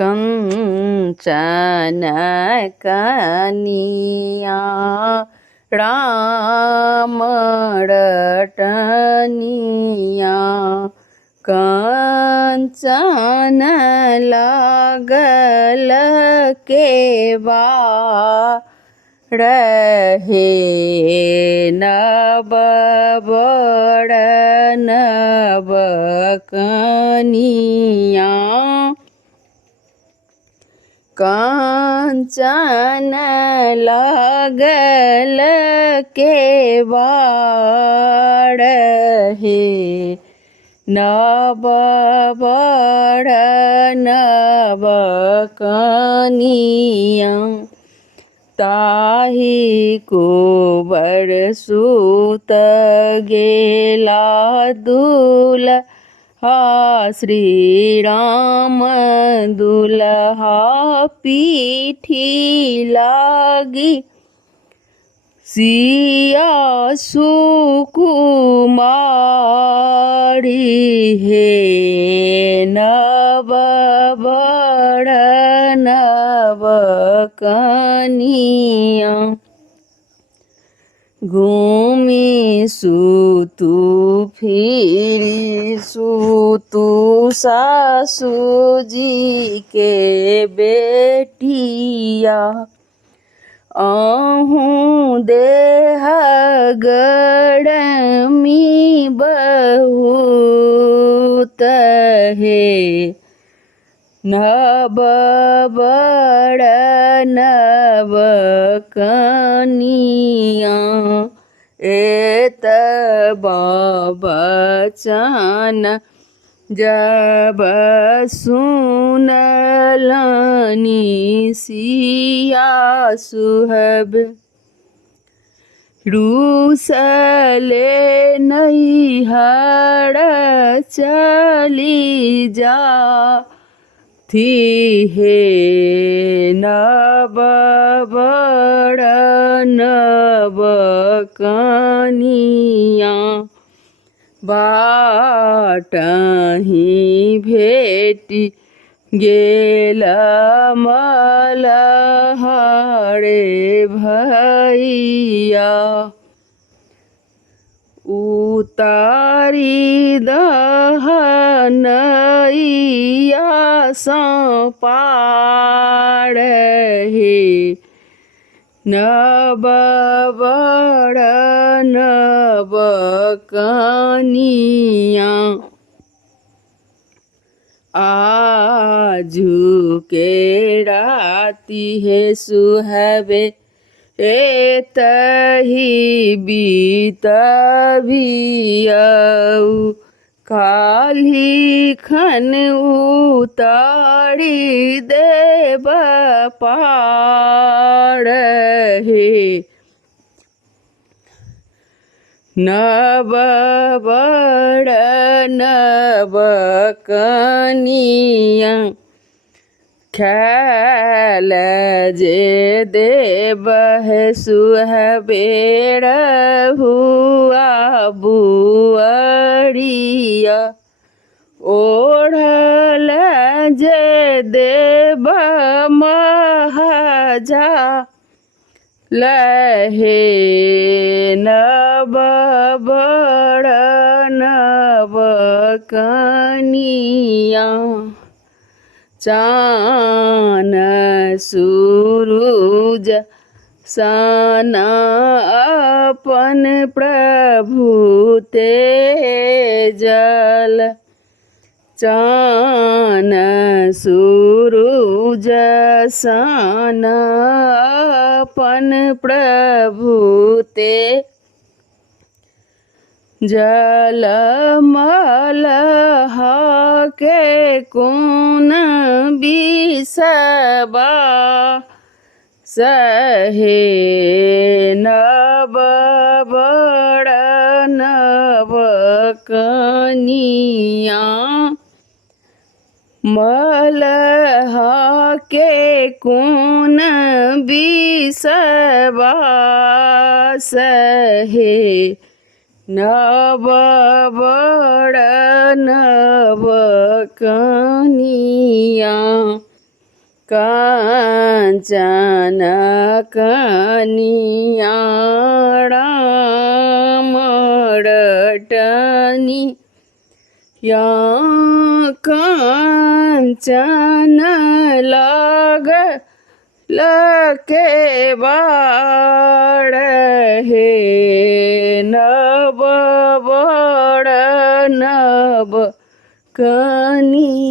कंचन कनिया राम रटनिया कंचन लागल केवाड़ हे नब बड़ नब कनिया कंचन लागल केवाड़ हे नब बड़ नब कनिया ताहि कुंवर सूत गेला दुल्हा श्री राम दुल्हा पीठी लागी सिया सुकुमारी हे नब बड़ नब कनिया घूमी सुतु फिरी सुतु सासू जी के बेटिया अहूँ देह गड़मी बहुत हे नब बड़ नब कनिया एत बचन जब सुनलनि सिया सुहब रूसले नैहर चली जा थी हे नब बड़ नब कनिया बाटहि भेटी गेल मलहरे भैया उतारी दहनैया सँ पार हे नब बड़ नब कनिया आजू के राति हे सुहबे एतहि बीतबियउ काल्हि खन उतारी देब पार हे नब बड़ नब कनिया ख्याल जे देब है सुहबेर हुआ बुअरिया ओढ़ल जे देब महजा लहे नब बड़ नब कनिया चान सूरुज सन अपन प्रभु तेजल चान सूरुज सन अपन प्रभु ते जलमल के कोन बिसबा सहे नब बड़ नब कनिया मलहा के कोन बिसबा सहे नब बड़ नब कनिया। કાંચન કનિયાળા મળટની યા કાંચન લકે બાળ હે નબ બળ નબ કની